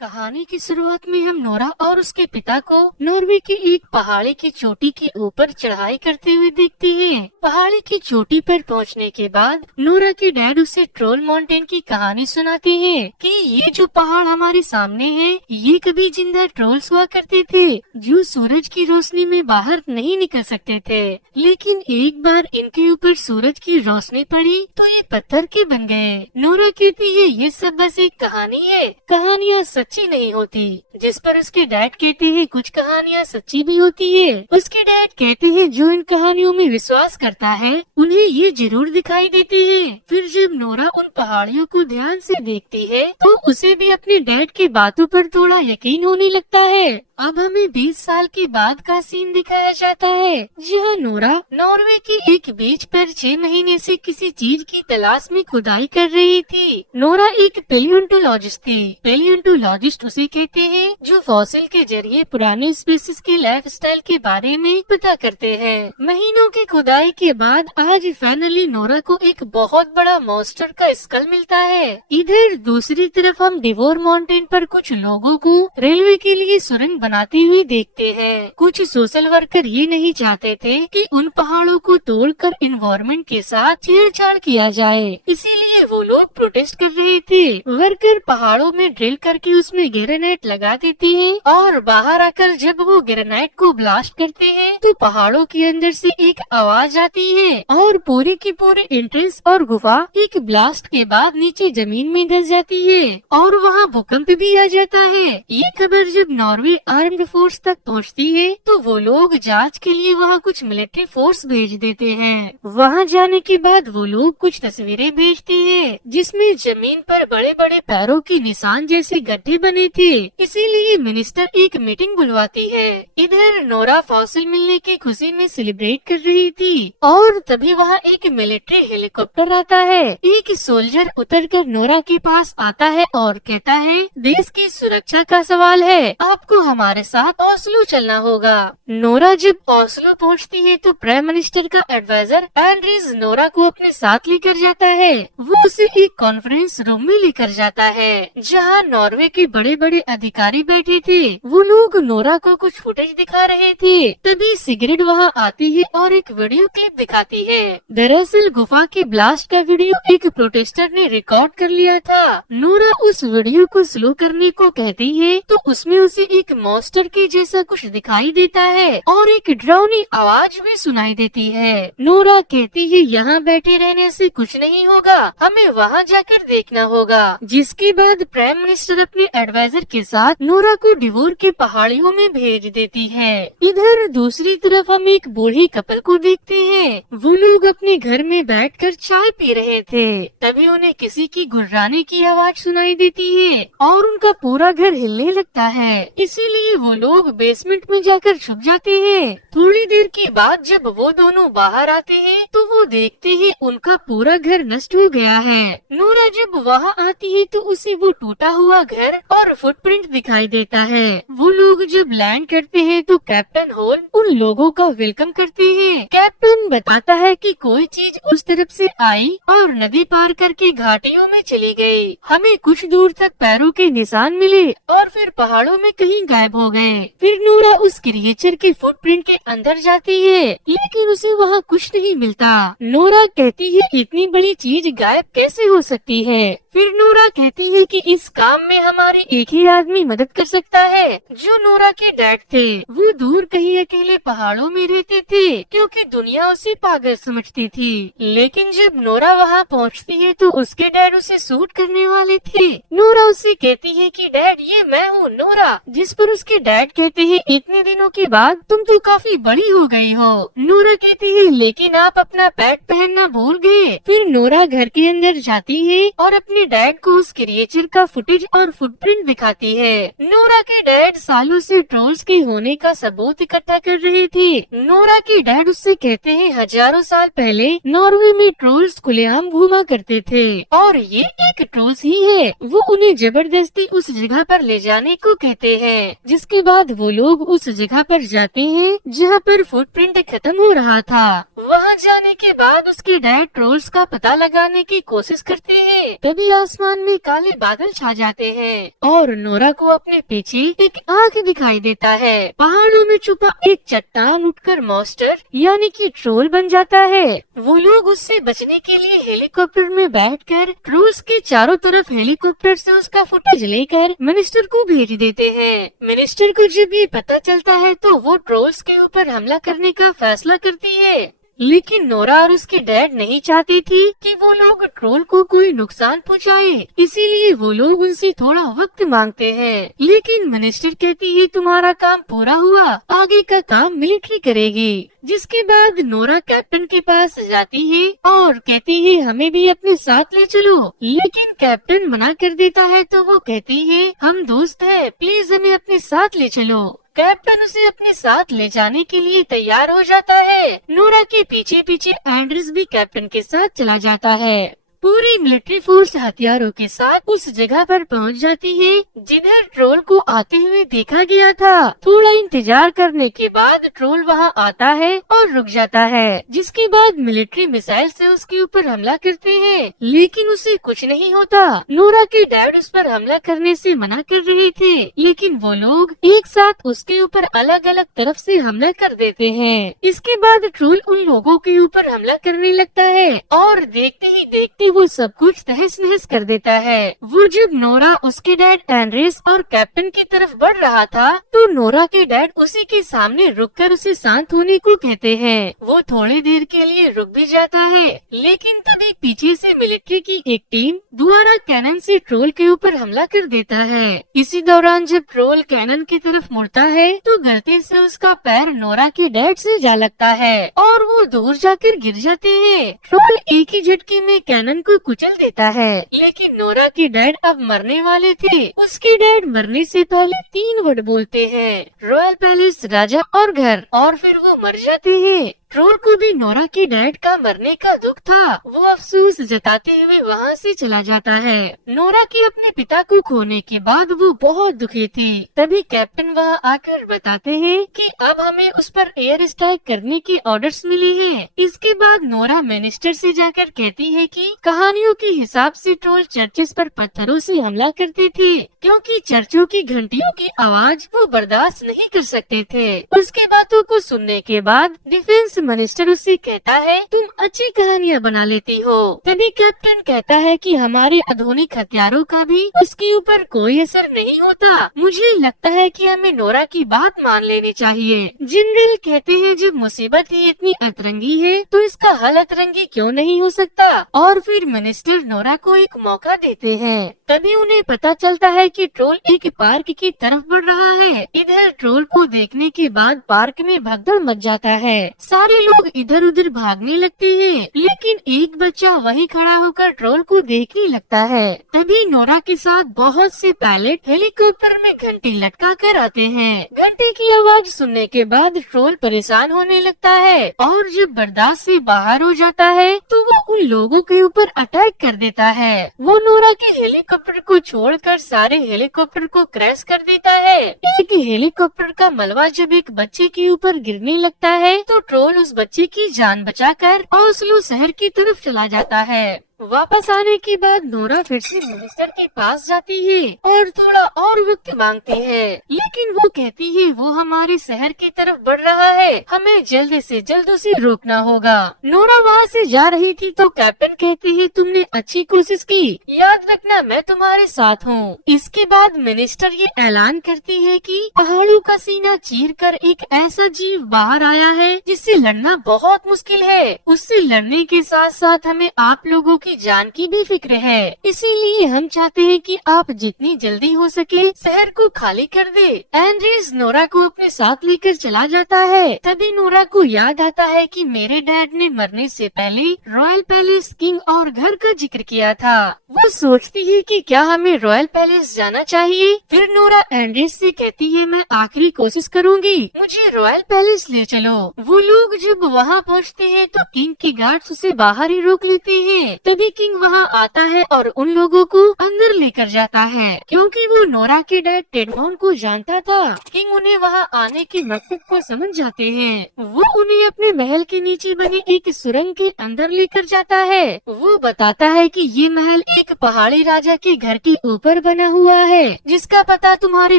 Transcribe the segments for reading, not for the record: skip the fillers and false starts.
कहानी की शुरुआत में हम नोरा और उसके पिता को नॉर्वे की एक पहाड़ी की चोटी के ऊपर चढ़ाई करते हुए देखते हैं। पहाड़ी की चोटी पर पहुंचने के बाद नोरा के डैड उसे ट्रोल माउंटेन की कहानी सुनाते हैं कि ये जो पहाड़ हमारे सामने है ये कभी जिंदा ट्रोल्स हुआ करते थे जो सूरज की रोशनी में बाहर नहीं निकल सकते थे, लेकिन एक बार इनके ऊपर सूरज की रोशनी पड़ी तो ये पत्थर के बन गए। नोरा कहती है ये सब बस एक कहानी है, कहानियाँ सच्ची नहीं होती। जिस पर उसके डैड कहते हैं कुछ कहानियाँ सच्ची भी होती है। उसके डैड कहते हैं जो इन कहानियों में विश्वास करता है उन्हें ये जरूर दिखाई देते हैं। फिर जब नोरा उन पहाड़ियों को ध्यान से देखती है तो उसे भी अपने डैड की बातों पर थोड़ा यकीन होने लगता है। अब हमें 20 साल के बाद का सीन दिखाया जाता है जहाँ नोरा नॉर्वे की एक बीच पर 6 महीने से किसी चीज की तलाश में खुदाई कर रही थी। नोरा एक पेलियोंटोलॉजिस्ट थी। पेलियोंटोलॉजिस्ट उसे कहते हैं जो फॉसिल के जरिए पुराने स्पीसीज के लाइफस्टाइल के बारे में पता करते हैं। महीनों की खुदाई के बाद आज फाइनली नोरा को एक बहुत बड़ा मॉन्स्टर का स्कल मिलता है। इधर दूसरी तरफ हम डिवोर माउंटेन पर कुछ लोगों को रेलवे के लिए सुरंग बनाते हुए देखते हैं। कुछ सोशल वर्कर ये नहीं चाहते थे कि उन पहाड़ों को तोड़कर एनवायरनमेंट के साथ छेड़छाड़ किया जाए, इसीलिए वो लोग प्रोटेस्ट कर रहे थे। वर्कर पहाड़ों में ड्रिल करके उसमें ग्रेनाइट लगा देते हैं और बाहर आकर जब वो ग्रेनाइट को ब्लास्ट करते हैं तो पहाड़ों के अंदर से एक आवाज आती है और पूरी की पूरी एंट्रेंस और गुफा एक ब्लास्ट के बाद नीचे जमीन में धंस जाती है और वहाँ भूकंप भी आ जाता है। ये खबर जब नॉर्वे आर्म्ड फोर्स तक पहुंचती है तो वो लोग जांच के लिए वहाँ कुछ मिलिट्री फोर्स भेज देते हैं। वहाँ जाने के बाद वो लोग कुछ तस्वीरें भेजते हैं जिसमें जमीन पर बड़े बड़े पैरों के निशान जैसे गड्ढे बने थे, इसीलिए मिनिस्टर एक मीटिंग बुलवाती है। इधर नोरा फॉसिल मिलने की खुशी में सेलिब्रेट कर रही थी और तभी वहाँ एक मिलिट्री हेलीकॉप्टर आता है। एक सोल्जर उतरकर नोरा के पास आता है और कहता है देश की सुरक्षा का सवाल है, आपको हमारे साथ ओस्लो चलना होगा। नोरा जब ओस्लो पहुंचती है तो प्राइम मिनिस्टर का एडवाइजर एंड्रीज नोरा को अपने साथ लेकर जाता है। वो उसे एक कॉन्फ्रेंस रूम में लेकर जाता है जहां नॉर्वे के बड़े बड़े अधिकारी बैठे थे। वो लोग नोरा को कुछ फुटेज दिखा रहे थे, तभी सिगरेट वहां आती है और एक वीडियो क्लिप दिखाती है। दरअसल गुफा के ब्लास्ट का वीडियो एक प्रोटेस्टर ने रिकॉर्ड कर लिया था। नोरा उस वीडियो को स्लो करने को कहती है तो उसमें उसे एक मॉन्स्टर के जैसा कुछ दिखाई देता है और एक डरावनी आवाज भी सुनाई देती है। नोरा कहती है यहाँ बैठे रहने से कुछ नहीं होगा, हमें वहाँ जाकर देखना होगा। जिसके बाद प्राइम मिनिस्टर अपने एडवाइजर के साथ नोरा को डिवोर के पहाड़ियों में भेज देती है। इधर दूसरी तरफ हम एक बूढ़ी कपल को देखते हैं। वो लोग अपने घर में बैठकर चाय पी रहे थे, तभी उन्हें किसी की गुर्राने की आवाज सुनाई देती है और उनका पूरा घर हिलने लगता है। इसीलिए वो लोग बेसमेंट में जाकर छुप जाते हैं। थोड़ी देर के बाद जब वो दोनों बाहर आते हैं तो वो देखते हैं उनका पूरा घर नष्ट हो गया है। नोरा जब वहाँ आती है तो उसे वो टूटा हुआ घर और फुटप्रिंट दिखाई देता है। वो लोग जब लैंड करते हैं तो कैप्टन होल उन लोगों का वेलकम करते हैं। कैप्टन बताता है कि कोई चीज उस तरफ से आई और नदी पार करके घाटियों में चली गई। हमें कुछ दूर तक पैरों के निशान मिले और फिर पहाड़ों में कहीं गायब हो गए। फिर नोरा उस क्रिएचर के फुटप्रिंट के अंदर जाती है लेकिन उसे वहाँ कुछ नहीं मिलता। नोरा कहती है इतनी बड़ी चीज गायब कैसे हो सकती है। फिर नोरा कहती है कि इस काम में हमारे एक ही आदमी मदद कर सकता है जो नोरा के डैड थे। वो दूर कहीं अकेले पहाड़ों में रहते थे क्योंकि दुनिया उसे पागल समझती थी। लेकिन जब नोरा वहाँ पहुँचती है तो उसके डैड उसे शूट करने वाले थे। नोरा उसे कहती है कि डैड ये मैं हूँ नोरा, जिस पर उसके डैड कहते हैं इतने दिनों के बाद तुम तो काफी बड़ी हो गई हो। नोरा कहती है लेकिन आप अपना पैड पहनना भूल गए। फिर नोरा घर के अंदर जाती है और अपने डैड को उस क्रिएचर का फुटेज और फुटप्रिंट दिखाती है। नोरा के डैड सालों से ट्रोल्स के होने का सबूत इकट्ठा कर रहे थे। नोरा के डैड उससे कहते हैं हजारों साल पहले नॉर्वे में ट्रोल्स खुलेआम घूमा करते थे और ये एक ट्रोल्स ही है। वो उन्हें जबरदस्ती उस जगह पर ले जाने को कहते हैं। जिसके बाद वो लोग उस जगह पर जाते हैं जहाँ पर फुटप्रिंट खत्म हो रहा था। वहाँ जाने के बाद उसके डैड ट्रोल्स का पता लगाने की कोशिश करते हैं है। तभी आसमान में काले बादल छा जाते हैं और नोरा को अपने पीछे एक आग दिखाई देता है। पहाड़ों में छुपा एक चट्टान उठकर मॉन्स्टर यानी कि ट्रोल बन जाता है। वो लोग उससे बचने के लिए हेलीकॉप्टर में बैठकर ट्रोल्स के चारों तरफ हेलीकॉप्टर से उसका फुटेज लेकर मिनिस्टर को भेज देते हैं। मिनिस्टर को जब ये पता चलता है तो वो ट्रोल्स के ऊपर हमला करने का फैसला करती है। लेकिन नोरा और उसके डैड नहीं चाहती थी कि वो लोग ट्रोल को कोई नुकसान पहुंचाए, इसीलिए वो लोग उनसे थोड़ा वक्त मांगते हैं। लेकिन मिनिस्टर कहती है तुम्हारा काम पूरा हुआ, आगे का काम मिलिट्री करेगी। जिसके बाद नोरा कैप्टन के पास जाती है और कहती है हमें भी अपने साथ ले चलो। लेकिन कैप्टन मना कर देता है तो वो कहती है हम दोस्त हैं, प्लीज हमें अपने साथ ले चलो। कैप्टन उसे अपने साथ ले जाने के लिए तैयार हो जाता है। नोरा के पीछे पीछे एंड्रिस भी कैप्टन के साथ चला जाता है। पूरी मिलिट्री फोर्स हथियारों के साथ उस जगह पर पहुंच जाती है जिधर ट्रोल को आते हुए देखा गया था। थोड़ा इंतजार करने के बाद ट्रोल वहां आता है और रुक जाता है, जिसके बाद मिलिट्री मिसाइल से उसके ऊपर हमला करते हैं, लेकिन उसे कुछ नहीं होता। नोरा के डैड उस पर हमला करने से मना कर रहे थे, लेकिन वो लोग एक साथ उसके ऊपर अलग अलग तरफ से हमला कर देते हैं। इसके बाद ट्रोल उन लोगों के ऊपर हमला करने लगता है और देखते ही देखते वो सब कुछ तहस नहस कर देता है। वो जब नोरा, उसके डैड एंड्रिस और कैप्टन की तरफ बढ़ रहा था तो नोरा के डैड उसी के सामने रुककर उसे शांत होने को कहते हैं। वो थोड़ी देर के लिए रुक भी जाता है, लेकिन तभी पीछे से मिलिट्री की एक टीम दोबारा कैनन से ट्रोल के ऊपर हमला कर देता है। इसी दौरान जब ट्रोल कैनन की तरफ मुड़ता है तो गलती से उसका पैर नोरा के डैड से जा लगता है और वो दूर जाकर गिर जाते हैं। ट्रोल एक ही झटके में कैनन को कुचल देता है, लेकिन नोरा के डैड अब मरने वाले थे। उसके डैड मरने से पहले 3 वर्ड बोलते हैं, रॉयल पैलेस, राजा और घर, और फिर वो मर जाते हैं। ट्रोल को भी नोरा के डैड का मरने का दुख था। वो अफसोस जताते हुए वहाँ से चला जाता है। नोरा के अपने पिता को खोने के बाद वो बहुत दुखी थी। तभी कैप्टन वहाँ आकर बताते हैं कि अब हमें उस पर एयर स्ट्राइक करने के ऑर्डर्स मिले हैं। इसके बाद नोरा मिनिस्टर से जाकर कहती है कि कहानियों के हिसाब से ट्रोल चर्चेस पर पत्थरों से हमला करते थे, क्योंकि चर्चों की घंटियों की आवाज वो बर्दाश्त नहीं कर सकते थे। उसके बातों को सुनने के बाद डिफेंस मिनिस्टर उससे कहता है तुम अच्छी कहानियाँ बना लेती हो। तभी कैप्टन कहता है कि हमारे आधुनिक हथियारों का भी उसके ऊपर कोई असर नहीं होता। मुझे लगता है कि हमें नोरा की बात मान लेनी चाहिए। जनरल कहते हैं जब मुसीबत ही इतनी अतरंगी है तो इसका हल अतरंगी क्यों नहीं हो सकता, और फिर मिनिस्टर नोरा को एक मौका देते हैं। तभी उन्हें पता चलता है कि ट्रोल एक पार्क की तरफ बढ़ रहा है। इधर ट्रोल को देखने के बाद पार्क में भगदड़ मच जाता है। सारे लोग इधर उधर भागने लगते हैं, लेकिन एक बच्चा वहीं खड़ा होकर ट्रोल को देखने लगता है। तभी नोरा के साथ बहुत से पायलट हेलीकॉप्टर में घंटी लटका कर आते हैं। घंटी की आवाज सुनने के बाद ट्रोल परेशान होने लगता है और जब बर्दाश्त से बाहर हो जाता है तो वो उन लोगों के ऊपर अटैक कर देता है। वो नोरा के हेलीकॉप्टर को छोड़कर सारे हेलीकॉप्टर को क्रैश कर देता है। एक हेलीकॉप्टर का मलबा जब एक बच्चे के ऊपर गिरने लगता है तो ट्रोल उस बच्चे की जान बचाकर ओस्लो शहर की तरफ चला जाता है। वापस आने के बाद नोरा फिर से मिनिस्टर के पास जाती है और थोड़ा और वक्त मांगती है, लेकिन वो कहती है वो हमारे शहर की तरफ बढ़ रहा है, हमें जल्द से जल्द उसे रोकना होगा। नोरा वहाँ से जा रही थी तो कैप्टन कहती है तुमने अच्छी कोशिश की, याद रखना मैं तुम्हारे साथ हूँ। इसके बाद मिनिस्टर ये ऐलान करती है कि पहाड़ों का सीना चीर कर एक ऐसा जीव बाहर आया है जिससे लड़ना बहुत मुश्किल है। उससे लड़ने के साथ साथ हमें आप लोगों की जान की भी फिक्र है, इसीलिए हम चाहते हैं कि आप जितनी जल्दी हो सके शहर को खाली कर दे। एंड्रिस नोरा को अपने साथ लेकर चला जाता है। तभी नोरा को याद आता है कि मेरे डैड ने मरने से पहले रॉयल पैलेस, किंग और घर का जिक्र किया था। वो सोचती है कि क्या हमें रॉयल पैलेस जाना चाहिए। फिर नोरा एंड्रिस से कहती है मैं आखिरी कोशिश करूंगी, मुझे रॉयल पैलेस ले चलो। वो लोग जब वहाँ पहुँचते हैं तो किंग के गार्ड्स उसे बाहर ही रोक लेते हैं। तभी किंग वहाँ आता है और उन लोगों को अंदर लेकर जाता है, क्योंकि वो नोरा के के डैड टेडमॉन को जानता था। किंग उन्हें वहाँ आने के मकसद को समझ जाते हैं। वो उन्हें अपने महल के नीचे बनी एक सुरंग के अंदर लेकर जाता है। वो बताता है कि ये महल एक पहाड़ी राजा के घर के ऊपर बना हुआ है, जिसका पता तुम्हारे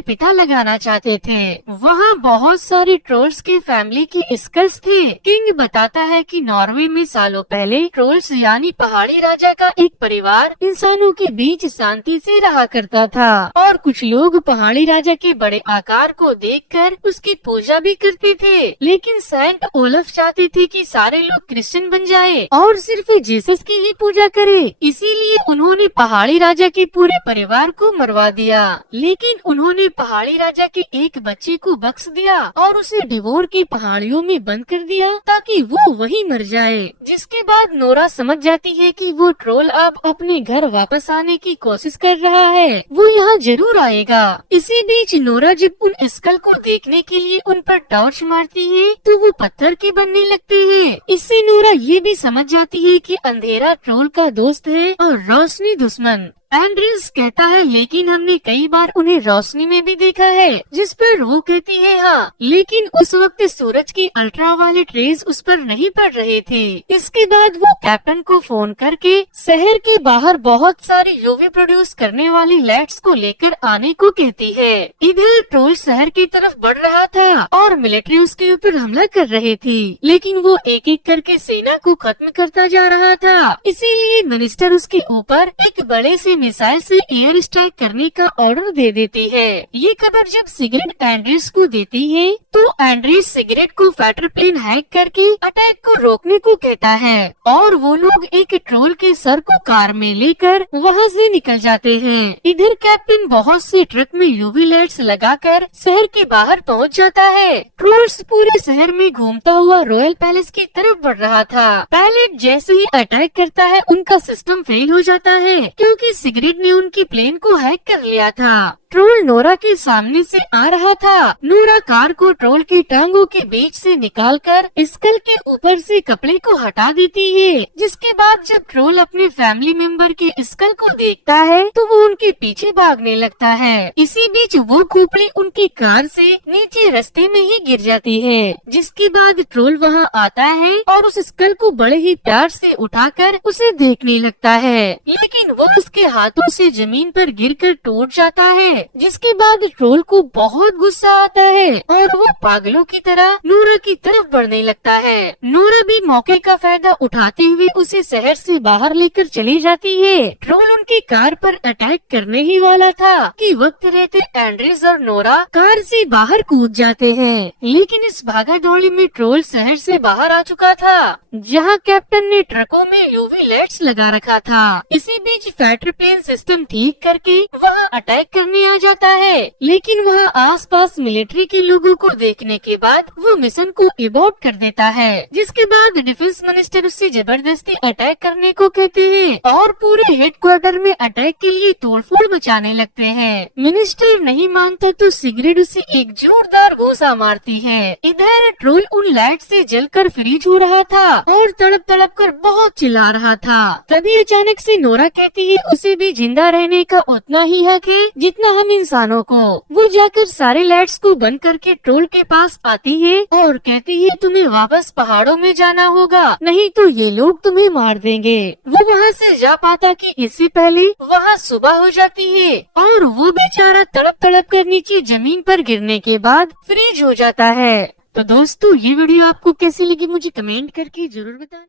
पिता लगाना चाहते थे। वहाँ बहुत सारे ट्रोल्स के फैमिली की स्कल्स थे। किंग बताता है कि नॉर्वे में सालों पहले ट्रोल्स यानी पहाड़ी राजा का एक परिवार इंसानों के बीच शांति से रहा करता था और कुछ लोग पहाड़ी राजा के बड़े आकार को देखकर उसकी पूजा भी करते थे। लेकिन सेंट ओलफ चाहते थे कि सारे लोग क्रिश्चियन बन जाए और सिर्फ जीसस की ही पूजा करे। इसीलिए उन्होंने पहाड़ी राजा के पूरे परिवार को मरवा दिया। लेकिन उन्होंने पहाड़ी राजा के एक बच्चे को बख्श दिया और उसे डिवोर की पहाड़ियों में बंद कर दिया ताकि वो वहीं मर जाए। जिसके बाद नोरा समझ जाती है कि वो ट्रोल अब अपने घर वापस आने की कोशिश कर रहा है, वो यहाँ जरूर आएगा। इसी बीच नोरा जब उन स्कल को देखने के लिए उन पर टॉर्च मारती है तो वो पत्थर के बनने लगते हैं। इससे नोरा ये भी समझ जाती है कि अंधेरा ट्रोल का दोस्त है और रोशनी दुश्मन। एंड्रिस कहता है लेकिन हमने कई बार उन्हें रोशनी में भी देखा है, जिस पर वो कहती है हाँ, लेकिन उस वक्त सूरज की अल्ट्रावायलेट रेज उस पर नहीं पड़ रहे थे। इसके बाद वो कैप्टन को फोन करके शहर के बाहर बहुत सारी यूवी प्रोड्यूस करने वाली लाइट्स को लेकर आने को कहती है। इधर ट्रोल शहर की तरफ बढ़ रहा था और मिलिट्री उसके ऊपर हमला कर रहे थे, लेकिन वो एक एक करके सेना को खत्म करता जा रहा था। इसीलिए मिनिस्टर उसके ऊपर एक बड़े से मिसाइल से एयर स्ट्राइक करने का ऑर्डर दे देती है। ये खबर जब सिगरेट एंड्रिस को देती है तो एंड्रिस सिगरेट को फाइटर प्लेन हैक करके अटैक को रोकने को कहता है और वो लोग एक ट्रोल के सर को कार में लेकर वहाँ से निकल जाते हैं। इधर कैप्टन बहुत से ट्रक में यूवी लाइट्स लगाकर शहर के बाहर पहुँच जाता है। ट्रोल्स पूरे शहर में घूमता हुआ रॉयल पैलेस की तरफ बढ़ रहा था। पायलट जैसे ही अटैक करता है उनका सिस्टम फेल हो जाता है क्योंकि सिगरेट ने उनकी प्लेन को हैक कर लिया था। ट्रोल नोरा के सामने से आ रहा था। नोरा कार को ट्रोल की टांगों के बीच से निकालकर स्कल के ऊपर से कपड़े को हटा देती है। जिसके बाद जब ट्रोल अपने फैमिली मेंबर के स्कल को देखता है तो वो उनके पीछे भागने लगता है। इसी बीच वो खोपड़ी उनकी कार से नीचे रास्ते में ही गिर जाती है। जिसके बाद ट्रोल वहाँ आता है और उस स्कल को बड़े ही प्यार से उठाकर उसे देखने लगता है, लेकिन वो उसके हाथों से जमीन पर गिरकर टूट जाता है। जिसके बाद ट्रोल को बहुत गुस्सा आता है और वो पागलों की तरह नोरा की तरफ बढ़ने लगता है। नोरा भी मौके का फायदा उठाते हुए उसे शहर से बाहर लेकर चली जाती है। ट्रोल उनकी कार पर अटैक करने ही वाला था कि वक्त रहते एंड्रिस और नोरा कार से बाहर कूद जाते हैं। लेकिन इस भागा दौड़ी में ट्रोल शहर से बाहर आ चुका था, जहाँ कैप्टन ने ट्रकों में यूवी लाइट्स लगा रखा था। इसी बीच फाइटर प्लेन सिस्टम ठीक करके वहाँ अटैक करने आ जाता है, लेकिन वह आसपास मिलिट्री के लोगों को देखने के बाद वो मिशन को एबॉर्ट कर देता है। जिसके बाद डिफेंस मिनिस्टर उससे जबरदस्ती अटैक करने को कहते हैं और पूरे हेडक्वार्टर में अटैक के लिए तोड़फोड़ मचाने लगते हैं। मिनिस्टर नहीं मानता तो सिगरेट उसे एक जोरदार घूंसा मारती है। इधर ट्रोल उन लाइट से जलकर फ्रीज हो रहा था और तड़प तड़प कर बहुत चिल्ला रहा था। तभी अचानक से नोरा कहती है उसे भी जिंदा रहने का उतना ही हक है जितना हम इंसानों को। वो जाकर सारे लाइट्स को बंद करके ट्रोल के पास आती है और कहती है तुम्हें वापस पहाड़ों में जाना होगा, नहीं तो ये लोग तुम्हें मार देंगे। वो वहाँ से जा पाता कि इससे पहले वहाँ सुबह हो जाती है और वो बेचारा तड़प तड़प कर नीचे जमीन पर गिरने के बाद फ्रीज हो जाता है। तो दोस्तों ये वीडियो आपको कैसी लगी मुझे कमेंट करके जरूर बताएं।